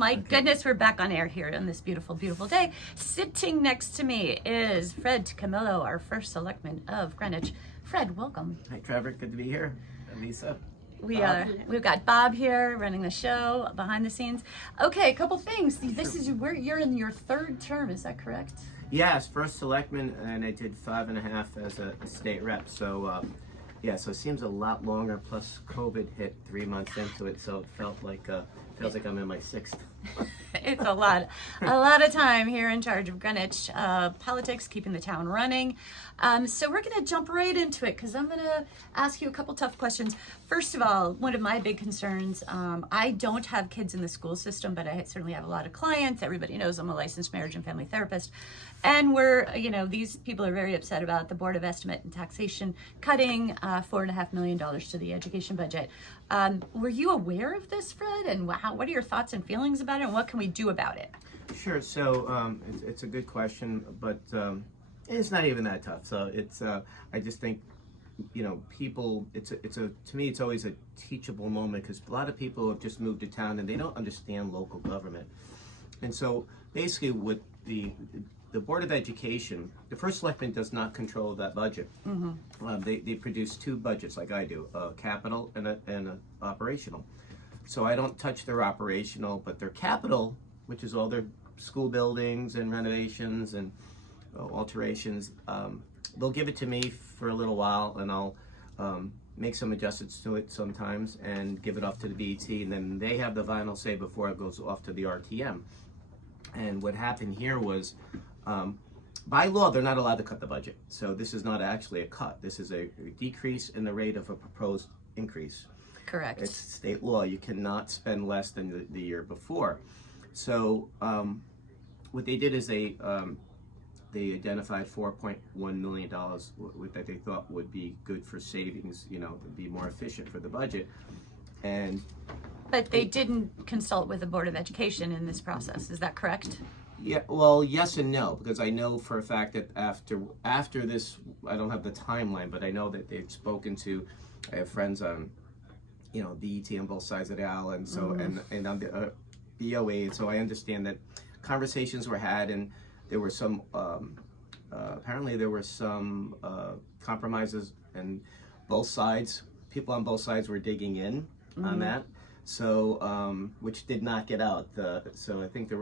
My goodness, we're back on air here on this beautiful, beautiful day. Sitting next to me is Fred Camillo, our first selectman of Greenwich. Fred, welcome. Hi, Trevor. Good to be here. And Lisa. We've got Bob here running the show behind the scenes. Okay, a couple things. This is where you're in your third term. Is that correct? Yes, first selectman, and I did 5.5 as a state rep. So, so it seems a lot longer. Plus, COVID hit 3 months into it, so it feels like I'm in my 6th. It's a lot of time here in charge of Greenwich politics, keeping the town running. So we're going to jump right into it because I'm going to ask you a couple tough questions. First of all, one of my big concerns, I don't have kids in the school system, but I certainly have a lot of clients. Everybody knows I'm a licensed marriage and family therapist. And these people are very upset about the Board of Estimate and Taxation cutting $4.5 million to the education budget. Were you aware of this, Fred? And what are your thoughts and feelings about it? And what can we do about it? Sure. So it's a good question, but it's not even that tough. So it's I just think people. To me it's always a teachable moment because a lot of people have just moved to town and they don't understand local government. And so basically, with the Board of Education, the first selectman does not control that budget. Mm-hmm. They produce 2 budgets like I do, capital and a operational. So I don't touch their operational, but their capital, which is all their school buildings and renovations and alterations, they'll give it to me for a little while and I'll make some adjustments to it sometimes and give it off to the BET, and then they have the final say before it goes off to the RTM. And what happened here was, by law, they're not allowed to cut the budget. So this is not actually a cut. This is a decrease in the rate of a proposed increase. Correct. It's state law. You cannot spend less than the year before. So what they did is they identified $4.1 million that they thought would be good for savings, to be more efficient for the budget. But they didn't consult with the Board of Education in this process. Is that correct? Yeah, well, yes and no, because I know for a fact that after this, I don't have the timeline, but I know that they've spoken to. I have friends on, BET on both sides of the aisle, and so and on the BOA, and so I understand that conversations were had, and there were some. Apparently, there were some compromises, and people on both sides were digging in on that. So, which did not get out. So I think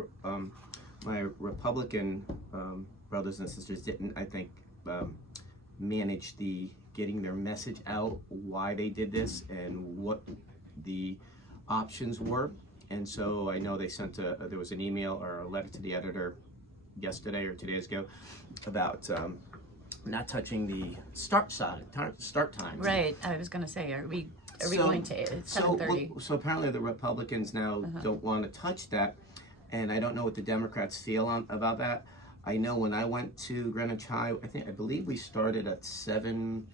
my Republican brothers and sisters didn't, I think, manage getting their message out, why they did this and what the options were. And so I know they sent there was an email or a letter to the editor yesterday or 2 days ago about not touching the start time. Right. I was going to say, are we going to? It's 7:30. So apparently the Republicans now don't want to touch that. And I don't know what the Democrats feel about that. I know when I went to Greenwich High, I believe we started at 7:20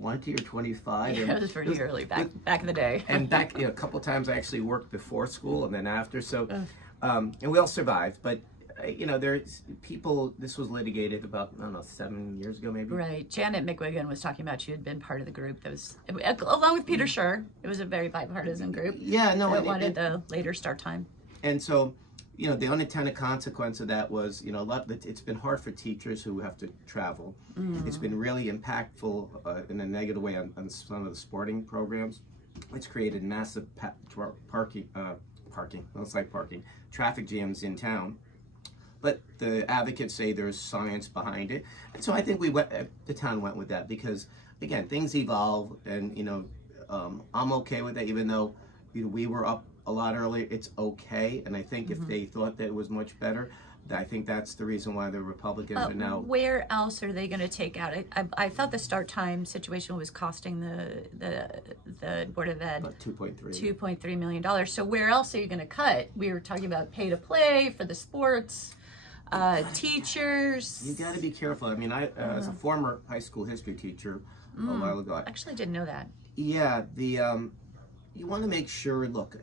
or 25. Yeah, it was pretty early back in the day. And back a couple of times I actually worked before school and then after. So, and we all survived. But there's people. This was litigated about 7 years ago maybe. Right. Janet McWigan was talking about she had been part of the group that was along with Peter Schur. It was a very bipartisan group. Yeah. No. That wanted the later start time. And so. The unintended consequence of that was, it's been hard for teachers who have to travel. It's been really impactful in a negative way on some of the sporting programs. It's created massive traffic jams in town. But the advocates say there's science behind it. And so I think the town went with that because, again, things evolve and, I'm okay with that even though we were up a lot earlier. It's okay, and I think if they thought that it was much better, I think that's the reason why the Republicans are now. Where else are they going to take out? I thought the start time situation was costing the Board of Ed about $2.3 million. So where else are you going to cut? We were talking about pay to play for the sports, teachers. You got to be careful. I mean, I as a former high school history teacher a while ago. Actually, didn't know that. Yeah, you want to make sure. Look,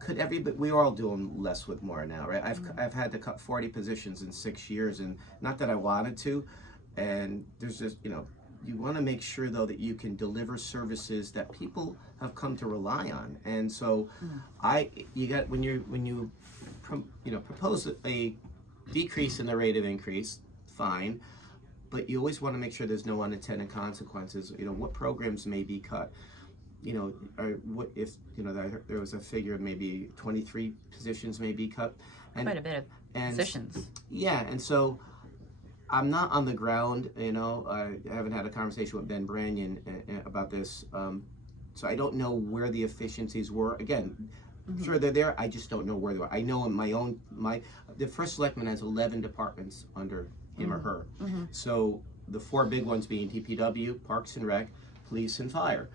could everybody? We're all doing less with more now, right? I've had to cut 40 positions in 6 years, and not that I wanted to. And there's just you want to make sure though that you can deliver services that people have come to rely on. And so when you propose a decrease in the rate of increase, fine, but you always want to make sure there's no unintended consequences. What programs may be cut, or what if there was a figure of maybe 23 positions may be cut, and quite a bit of positions. Yeah, and so I'm not on the ground. I haven't had a conversation with Ben Branyan about this, so I don't know where the efficiencies were. Again, sure they're there. I just don't know where they were. I know in the first selectman has 11 departments under him or her. So the 4 big ones being DPW, Parks and Rec, Police, and Fire.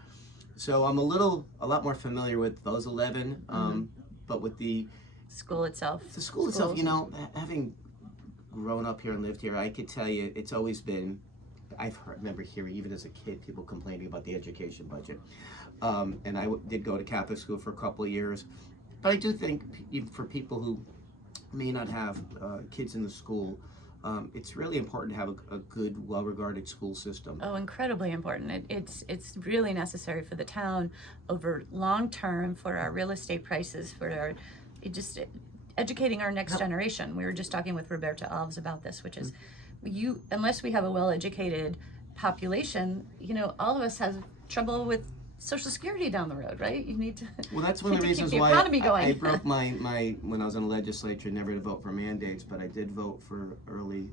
So I'm a lot more familiar with those 11, but with the school itself. The school itself, having grown up here and lived here, I could tell you it's always been, remember hearing even as a kid people complaining about the education budget. And I did go to Catholic school for a couple of years. But I do think even for people who may not have kids in the school, it's really important to have a good, well-regarded school system. Oh, incredibly important. It's really necessary for the town over long term, for our real estate prices, for educating our next generation. We were just talking with Roberta Alves about this, which is unless we have a well-educated population, all of us have trouble with Social Security down the road, right? You need to. Well, that's one of the reasons why I broke my when I was in the legislature, never to vote for mandates, but I did vote for early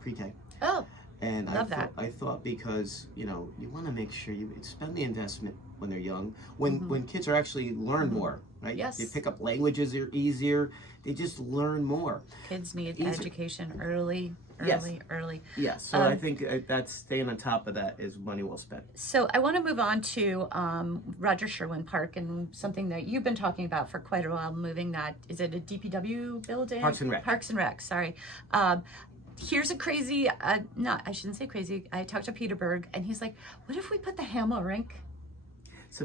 pre-K. Oh, and love that. I thought because you want to make sure you spend the investment when they're young, when kids are actually learn more, right? Yes. They pick up languages easier. They just learn more. Kids need education early. Yes, so I think that's staying on top of that is money well spent. So I want to move on to Roger Sherwin Park and something that you've been talking about for quite a while, moving that, is it a DPW building? Parks and Rec. Parks and Rec, sorry. Here's a crazy, I shouldn't say crazy, I talked to Peterberg and he's like, what if we put the Hamel rink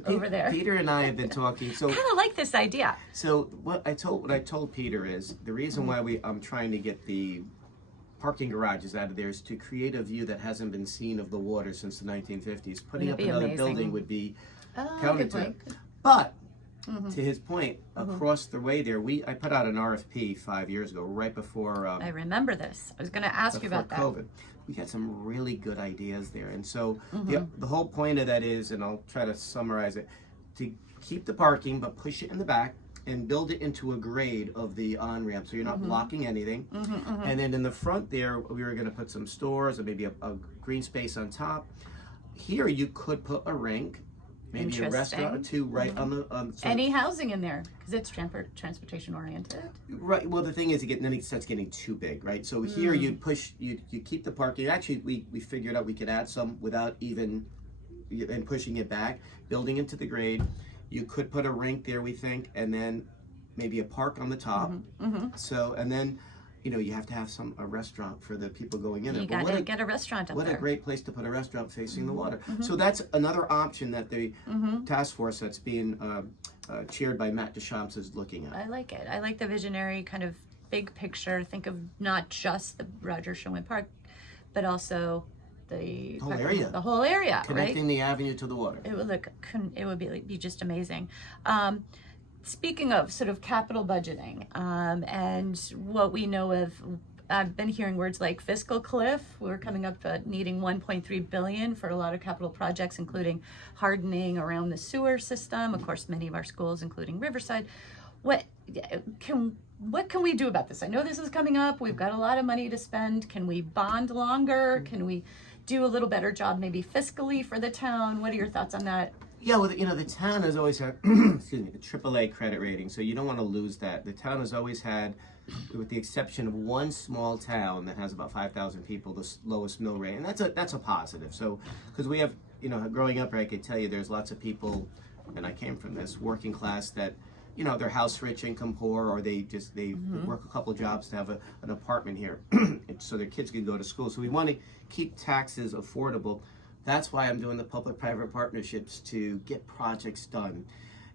over there? Peter and I have been talking. So kind of like this idea. So what I told Peter is the reason why I'm trying to get the parking garages out of there is to create a view that hasn't been seen of the water since the 1950s. Putting up another building would be counter. But to his point, across the way there, I put out an RFP 5 years ago, right before. I remember this. I was going to ask you about that. COVID. We had some really good ideas there, and so the whole point of that is, and I'll try to summarize it, to keep the parking but push it in the back and build it into a grade of the on-ramp so you're not blocking anything. And then in the front there, we were going to put some stores or maybe a green space on top. Here you could put a rink, maybe a restaurant or two right on the... Any housing in there, because it's transportation oriented. Right, well the thing is, then it starts getting too big, right? So here you keep the parking. Actually, we figured out we could add some without even and pushing it back, building into the grade. You could put a rink there, we think, and then maybe a park on the top. So, and then, you have to have a restaurant for the people going in there. You got to get a restaurant up there. What a great place to put a restaurant facing the water. So that's another option that the task force that's being chaired by Matt Deschamps is looking at. I like it. I like the visionary kind of big picture. Think of not just the Roger Sherwin Park, but also the whole area, connecting the avenue to the water. It would be just amazing. Speaking of sort of capital budgeting and what we know of, I've been hearing words like fiscal cliff. We're coming up needing 1.3 billion for a lot of capital projects, including hardening around the sewer system. Of course, many of our schools, including Riverside. What can we do about this? I know this is coming up. We've got a lot of money to spend. Can we bond longer? Can we do a little better job maybe fiscally for the town? What are your thoughts on that? Yeah, well, the town has always had, excuse me, the AAA credit rating, so you don't want to lose that. The town has always had, with the exception of one small town that has about 5,000 people, the lowest mill rate, and that's a positive. So, because we have, growing up, I could tell you there's lots of people, and I came from this, working class that, they're house rich, income poor, or they work a couple jobs to have an apartment here, so their kids can go to school. So we want to keep taxes affordable. That's why I'm doing the public-private partnerships to get projects done.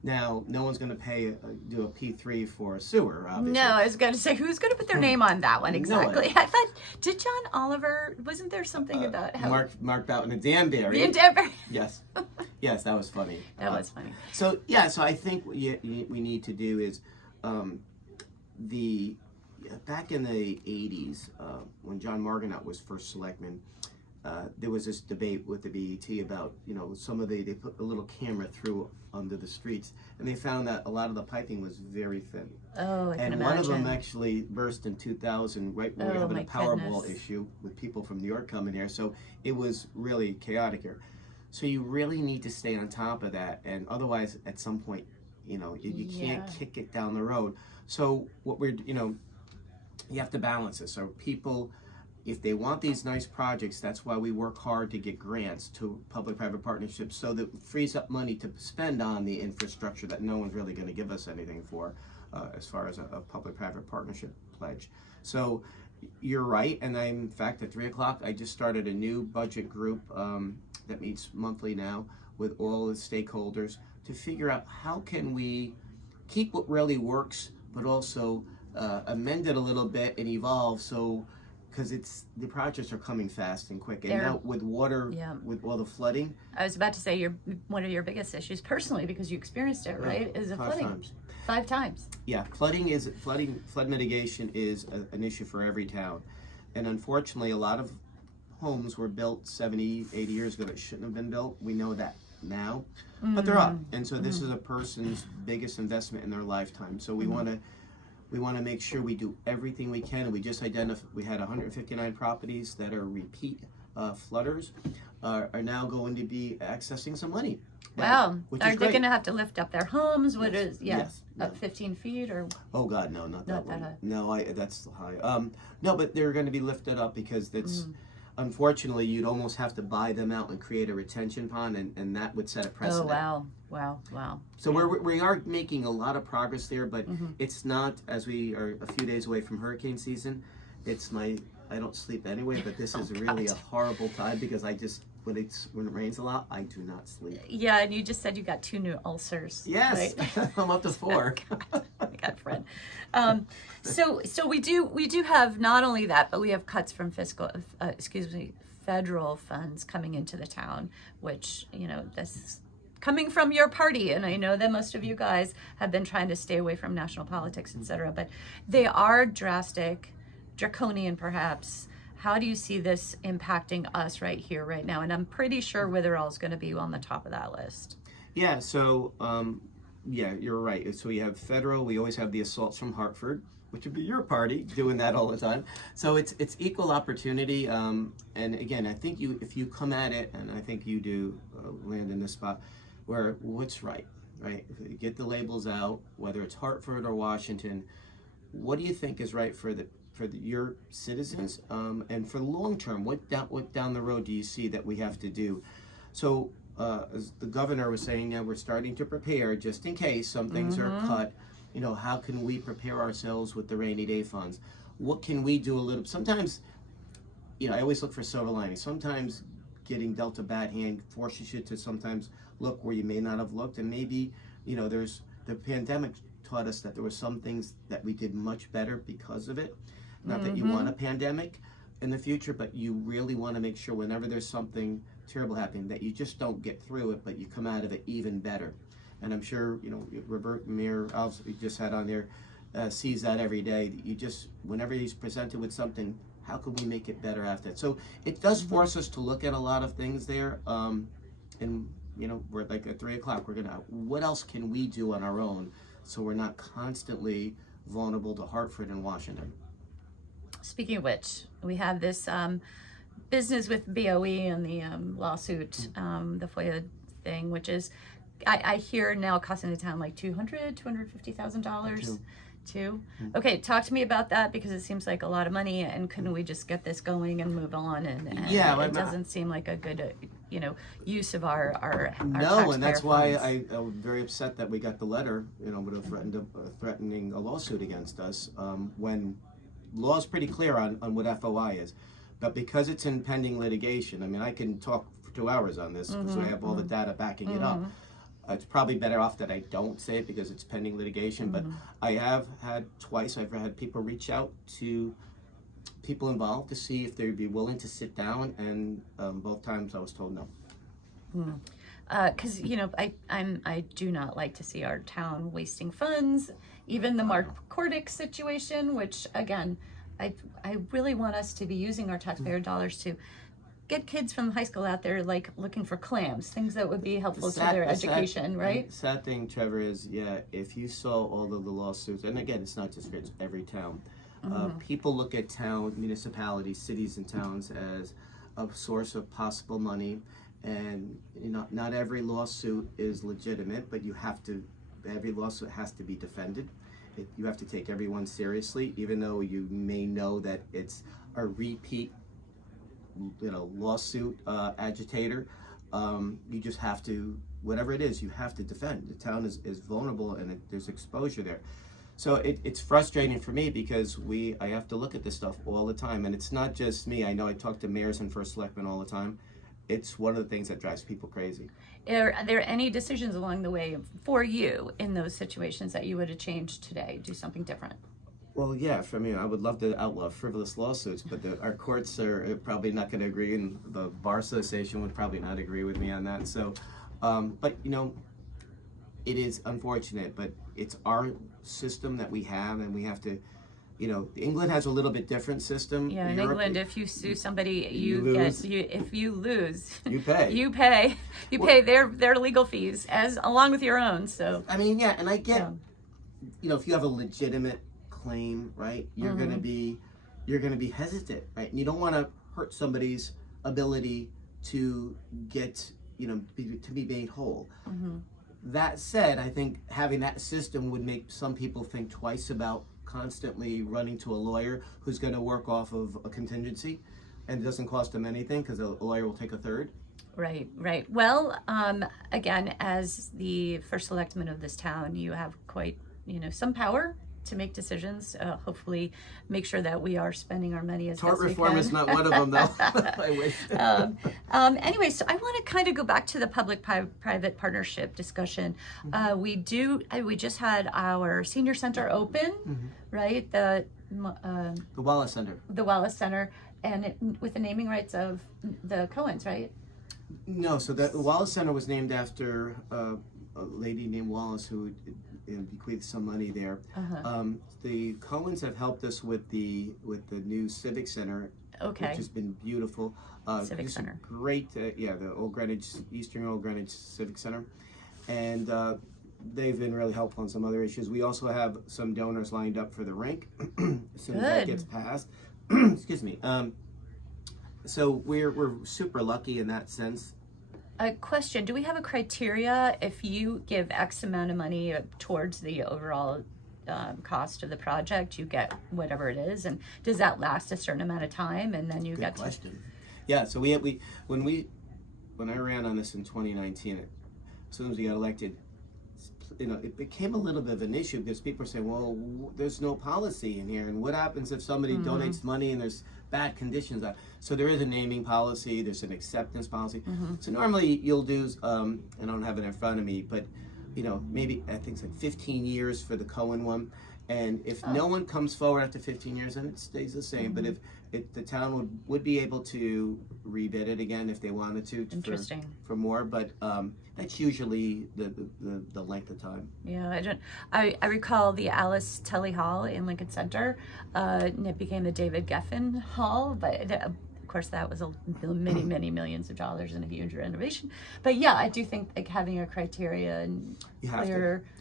Now, no one's going to do a P3 for a sewer, obviously. No, I was going to say, who's going to put their name on that one exactly? No one. I thought, did John Oliver, wasn't there something about how... Mark Boughton and Danbury. In Denver. Yes. Yes, that was funny. That was funny. So I think what we need to do is back in the 80s, when John Margonet was first selectman, there was this debate with the BET about, they put a little camera through under the streets, and they found that a lot of the piping was very thin. Oh, I can And imagine. one of them actually burst in 2000, right when we were having a Powerball issue with people from New York coming here. So it was really chaotic here. So you really need to stay on top of that, and otherwise, at some point, you can't kick it down the road. So what you have to balance this. So people, if they want these nice projects, that's why we work hard to get grants to public-private partnerships, so that it frees up money to spend on the infrastructure that no one's really going to give us anything for, as far as a public-private partnership pledge. So you're right, and in fact, at 3 o'clock, I just started a new budget group that meets monthly now with all the stakeholders to figure out how can we keep what really works, but also amend it a little bit and evolve, because the projects are coming fast and quick, and now with water, with all the flooding. I was about to say, one of your biggest issues personally, because you experienced it, right? Is the flooding. 5 times. 5 times. Yeah, flood mitigation is an issue for every town, and unfortunately, a lot of homes were built 70, 80 years ago that shouldn't have been built. We know that now, but they're up, and so this is a person's biggest investment in their lifetime. So we want to make sure we do everything we can, and we just identified, we had 159 properties that are repeat flooders, are now going to be accessing some money. Wow. Which Are is they great. going to have to lift up their homes? What Yes. is, Yes. up 15 feet or? Oh God, no, not that Not that one. high. No, that's high. No, but they're going to be lifted up because that's, unfortunately, you'd almost have to buy them out and create a retention pond, and that would set a precedent. Oh, wow. So we are making a lot of progress there, but it's not, as we are a few days away from hurricane season, I don't sleep anyway, but this is really a horrible time because when it rains a lot, I do not sleep. Yeah, and you just said you got 2 new ulcers. Yes, Right? I'm up to 4. Oh my God, Fred. So we do have not only that, but we have cuts from federal funds coming into the town, which, this is coming from your party, and I know that most of you guys have been trying to stay away from national politics, etc., but they are drastic, draconian perhaps. How do you see this impacting us right here, right now? And I'm pretty sure Witherall is going to be on the top of that list. Yeah, so, you're right. So we have federal, we always have the assaults from Hartford, which would be your party, doing that all the time. So it's equal opportunity. And again, I think if you come at it, and I think you do land in this spot, where what's right? If you get the labels out, whether it's Hartford or Washington, what do you think is right for your citizens, and for the long term? What down the road do you see that we have to do? So as the governor was saying, now we're starting to prepare just in case some things are cut. How can we prepare ourselves with the rainy day funds? What can we do a little? Sometimes, I always look for silver linings. Sometimes getting dealt a bad hand forces you to sometimes look where you may not have looked, and maybe there's the pandemic taught us that there were some things that we did much better because of it. Not that you want a pandemic in the future, but you really want to make sure whenever there's something terrible happening that you just don't get through it, but you come out of it even better. And I'm sure, Robert Mayor Alves, we just had on there, sees that every day. Whenever he's presented with something, how can we make it better after that? So it does force us to look at a lot of things there. And, we're like at 3 o'clock, what else can we do on our own so we're not constantly vulnerable to Hartford and Washington? Speaking of which, we have this business with BOE and the lawsuit, the FOIA thing, which is, I hear now costing the town like $250,000. Too. Okay, talk to me about that, because it seems like a lot of money, and couldn't we just get this going and move on? And it doesn't seem like a good, use of our No, and that's why funds. I was very upset that we got the letter, with threatening a lawsuit against us, when law is pretty clear on what FOI is. But because it's in pending litigation, I mean, I can talk for 2 hours on this because we have all the data backing it up. It's probably better off that I don't say it because it's pending litigation, but I have had twice, I've had people reach out to people involved to see if they'd be willing to sit down, and both times I was told no. Because I do not like to see our town wasting funds. Even the Mark Cordick situation, which again, I really want us to be using our taxpayer dollars to get kids from high school out there like looking for clams, things that would be helpful to their education, right? The sad thing, Trevor, is if you saw all of the lawsuits, and again, it's not just Greenwich, it's every town. People look at municipalities, cities, and towns as a source of possible money, and not every lawsuit is legitimate, but every lawsuit has to be defended. You have to take everyone seriously, even though you may know that it's a repeat lawsuit agitator. You just have to, whatever it is, you have to defend. The town is vulnerable, and there's exposure there. So it's frustrating for me because I have to look at this stuff all the time, and it's not just me. I know I talk to mayors and first selectmen all the time. It's one of the things that drives people crazy. Are there any decisions along the way for you in those situations that you would have changed today, do something different? Well, yeah, for me, I would love to outlaw frivolous lawsuits, but our courts are probably not going to agree, and the Bar Association would probably not agree with me on that. So, but it is unfortunate, but it's our system that we have, and we have to, England has a little bit different system. Yeah, in England, if you sue somebody, if you lose, you pay. You pay their legal fees along with your own. So I mean, yeah, and I get, if you have a legitimate claim, right, you're gonna be hesitant, right? And you don't want to hurt somebody's ability to get, to be made whole. That said, I think having that system would make some people think twice about constantly running to a lawyer who's going to work off of a contingency, and it doesn't cost them anything because a lawyer will take a third. Right. Well, again, as the first selectman of this town, you have quite, some power to make decisions. Hopefully, make sure that we are spending our money as best we can. Tort reform is not one of them, though. I wish. Anyway, so I want to kind of go back to the public-private partnership discussion. We just had our senior center open, right? The Wallace Center. The Wallace Center, and with the naming rights of the Cohens, right? No, so the Wallace Center was named after a lady named Wallace who bequeathed some money there. The Cohens have helped us with the new Civic Center, which has been beautiful. Civic Center, great. The Old Greenwich, Eastern Old Greenwich Civic Center, and they've been really helpful on some other issues. We also have some donors lined up for the rink as soon as that gets passed. Excuse me. So we're super lucky in that sense. A question, do we have a criteria if you give X amount of money towards the overall cost of the project, you get whatever it is, and does that last a certain amount of time, and then you get question. Yeah, so when I ran on this in 2019, as soon as we got elected, it became a little bit of an issue because people are saying, well, there's no policy in here, and what happens if somebody donates money and there's bad conditions? So there is a naming policy, there's an acceptance policy. So normally you'll do, and I don't have it in front of me, but maybe I think it's like 15 years for the Cohen one. And if no one comes forward after 15 years, then it stays the same. But if the town would be able to rebid it again if they wanted to for more. But that's usually the length of time. Yeah, I recall the Alice Tully Hall in Lincoln Center. And it became the David Geffen Hall, but of course that was many millions of dollars and a huge renovation. But yeah, I do think like having a criteria and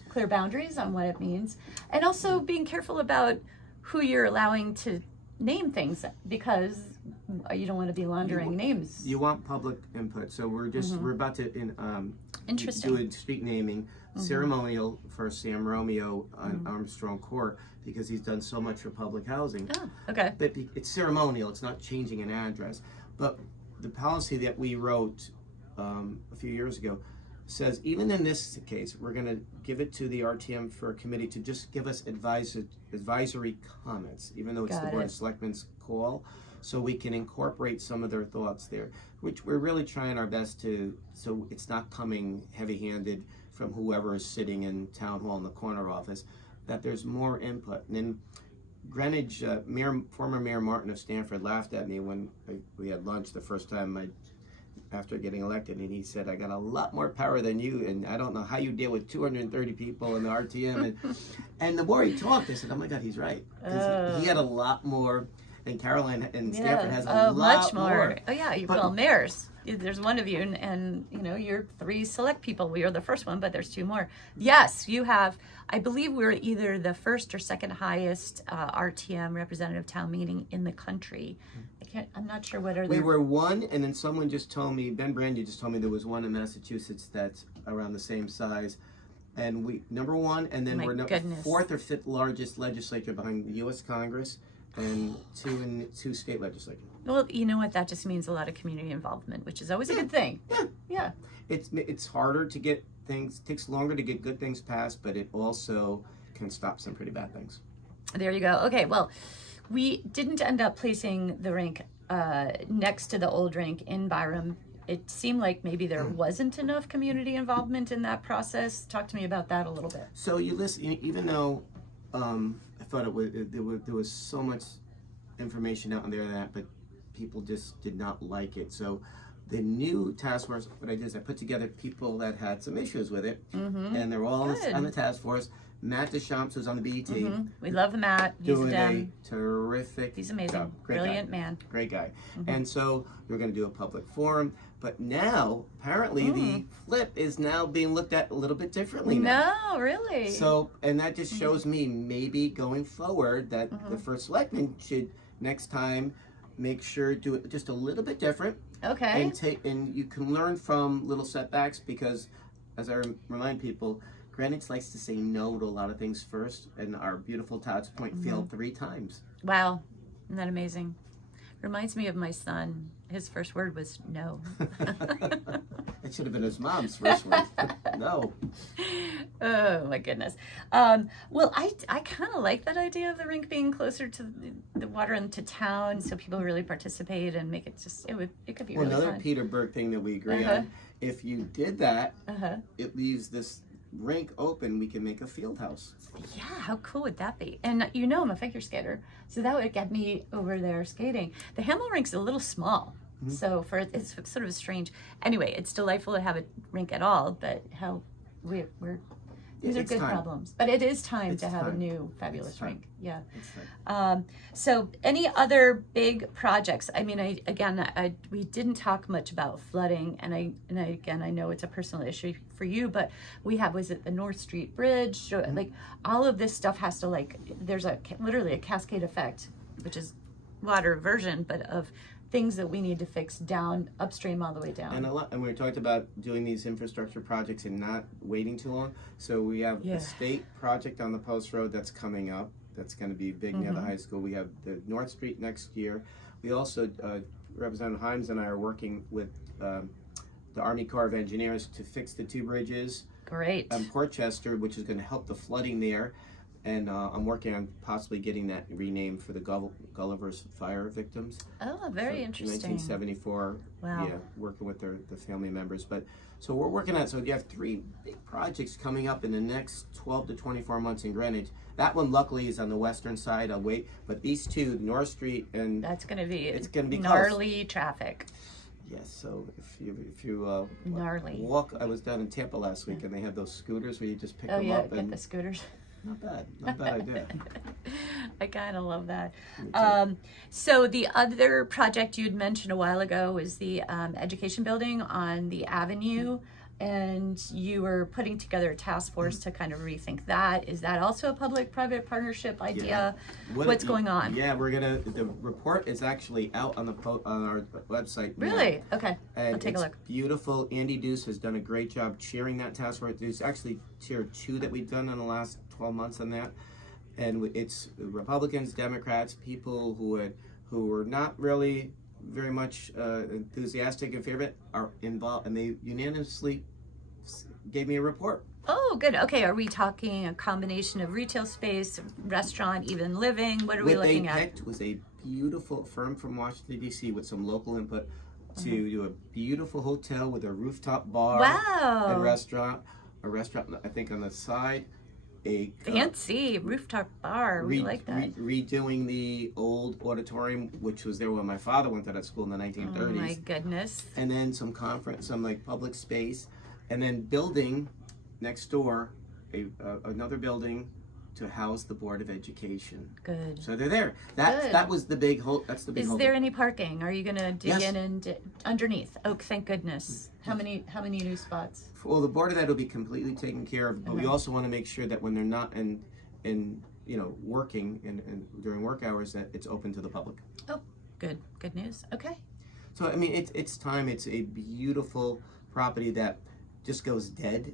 clear boundaries on what it means, and also being careful about who you're allowing to name things, because you don't want to be laundering names. You want public input, so we're about to do a street naming ceremonial for Sam Romeo on Armstrong Court, because he's done so much for public housing. Oh, okay. But it's ceremonial, it's not changing an address. But the policy that we wrote a few years ago says, even in this case, we're going to give it to the RTM for a committee to just give us advisory comments, even though it's the Board of Selectmen's call, so we can incorporate some of their thoughts there, which we're really trying our best to, so it's not coming heavy-handed from whoever is sitting in town hall in the corner office, that there's more input. And then Greenwich, former Mayor Martin of Stamford laughed at me when we had lunch the first time after getting elected, and he said, I got a lot more power than you, and I don't know how you deal with 230 people in the RTM. And the more he talked, I said, oh my God, he's right. 'Cause he had a lot more, and Caroline and Stamford has a lot much more. Oh yeah, well, mayors. There's one of you, and you know, you're 3 select people. We are the first one, but there's 2 more. Yes, you have. I believe we're either the first or second highest RTM representative town meeting in the country. I'm not sure what are we were one, and then someone just told me, Ben Brandy just told me there was one in Massachusetts that's around the same size. And we number 1, and then we're 4th or 5th largest legislature behind the U.S. Congress, and 2 state legislatures. Well, you know what? That just means a lot of community involvement, which is always a good thing. Yeah. It's harder to get things. Takes longer to get good things passed, but it also can stop some pretty bad things. There you go. Okay. Well, we didn't end up placing the rink next to the old rink in Byram. It seemed like maybe there wasn't enough community involvement in that process. Talk to me about that a little bit. So you listen, even though I thought there was so much information out there but people just did not like it. So the new task force, what I did is I put together people that had some issues with it, and they're all on the task force. Matt Deschamps, who's on the BET. We love Matt. He's doing a terrific He's amazing. job. Brilliant man. Great guy. And so we're going to do a public forum. But now, apparently, the flip is now being looked at a little bit differently now. No, really? So, and that just shows me maybe going forward that the first selectman should next time make sure do it just a little bit different. Okay. And you can learn from little setbacks, because, as I remind people, Greenwich likes to say no to a lot of things first, and our beautiful Todd's Point failed 3 times. Wow, isn't that amazing? Reminds me of my son. His first word was no. It should have been his mom's first word. No. Oh my goodness. Well, I kind of like that idea of the rink being closer to the water and to town, so people really participate and make it just it could be really another fun. Peter Burke thing that we agree on. If you did that, it leaves this rink open. We can make a field house. Yeah, how cool would that be? And you know, I'm a figure skater, so that would get me over there skating. The Hamel rink's a little small, so it's sort of strange. Anyway, it's delightful to have a rink at all, but these are good problems. But it is time to have a new fabulous rink. Yeah. So any other big projects? I mean, we didn't talk much about flooding, and I know it's a personal issue for you, but was it the North Street Bridge? Like all of this stuff has to there's literally a cascade effect, which is water aversion, but of things that we need to fix down upstream all the way down. And we talked about doing these infrastructure projects and not waiting too long. So we have a state project on the Post Road that's coming up. That's going to be big near the high school. We have the North Street next year. We also, Representative Himes and I are working with the Army Corps of Engineers to fix the 2 bridges. Great. On Portchester, which is going to help the flooding there. And I'm working on possibly getting that renamed for the Gulliver's fire victims. Oh, very interesting. 1974. Wow. Yeah, working with the family members. But so we're working on. So you have 3 big projects coming up in the next 12 to 24 months in Greenwich. That one, luckily, is on the western side. I'll wait. But these 2, North Street and that's going to be gnarly traffic. Yes, so if you gnarly walk, I was down in Tampa last week, and they have those scooters where you just pick them up. Oh yeah, get the scooters. Not bad idea. I kind of love that. So the other project you'd mentioned a while ago was the education building on the Avenue, and you were putting together a task force to kind of rethink that. Is that also a public-private partnership idea? Yeah. What's going on? Yeah, the report is actually out on our website. Really? Now. Okay. And I'll take a look. Beautiful. Andy Deuce has done a great job chairing that task force. There's actually tier 2 that we've done in the last 12 months on that. And it's Republicans, Democrats, people who were not really very much enthusiastic in favor of it are involved, and they unanimously gave me a report. Oh, good. Okay, are we talking a combination of retail space, restaurant, even living? What are we looking at? What they picked was a beautiful firm from Washington, D.C. with some local input to do a beautiful hotel with a rooftop bar and restaurant a restaurant, I think on the side, a Fancy rooftop bar. We like that. Redoing the old auditorium, which was there when my father went to that school in the 1930s. Oh my goodness. And then some like public space, and then building next door another building to house the Board of Education. Good. So they're there. That was the big hope. That's the big hope. Is there any parking? Are you gonna dig Yes. in and underneath? Oh, thank goodness. How many new spots? Well, the Board of Ed will be completely taken care of, but we also want to make sure that when they're not working and during work hours, that it's open to the public. Oh, good news. Okay. So I mean, it's time. It's a beautiful property that just goes dead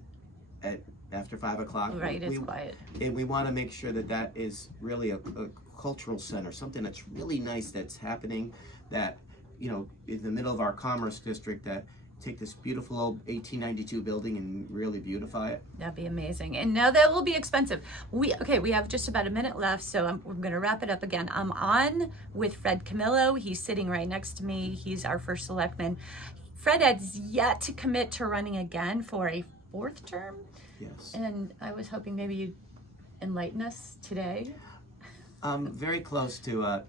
after 5 o'clock. Right, it's quiet. And we want to make sure that is really a cultural center, something that's really nice that's happening, that, in the middle of our commerce district, that take this beautiful old 1892 building and really beautify it. That'd be amazing. And now that will be expensive. We have just about a minute left, so we're going to wrap it up again. I'm on with Fred Camillo. He's sitting right next to me. He's our first selectman. Fred has yet to commit to running again for a 4th term. Yes. And I was hoping maybe you'd enlighten us today. Very close to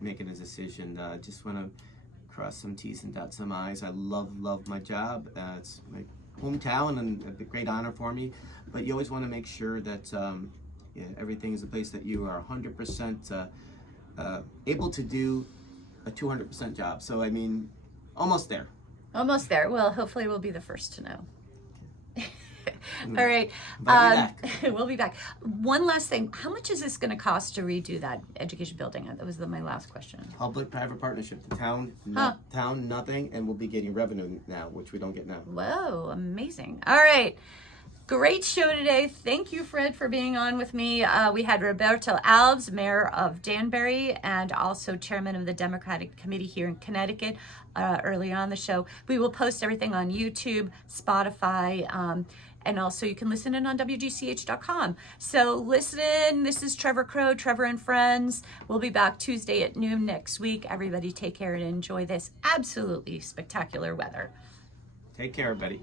making a decision. Just want to cross some T's and dot some I's. I love my job. It's my hometown and a great honor for me. But you always want to make sure that everything is a place that you are 100% able to do a 200% job. So I mean, almost there. Almost there. Well, hopefully we'll be the first to know. All right. We'll be back. One last thing. How much is this going to cost to redo that education building? That was my last question. Public-private partnership. The town, town, nothing, and we'll be getting revenue now, which we don't get now. Whoa, amazing. All right. Great show today. Thank you, Fred, for being on with me. We had Roberto Alves, Mayor of Danbury, and also Chairman of the Democratic Committee here in Connecticut earlier on the show. We will post everything on YouTube, Spotify, and also you can listen in on WGCH.com. So listen, this is Trevor Crow, Trevor and Friends. We'll be back Tuesday at noon next week. Everybody take care and enjoy this absolutely spectacular weather. Take care, everybody.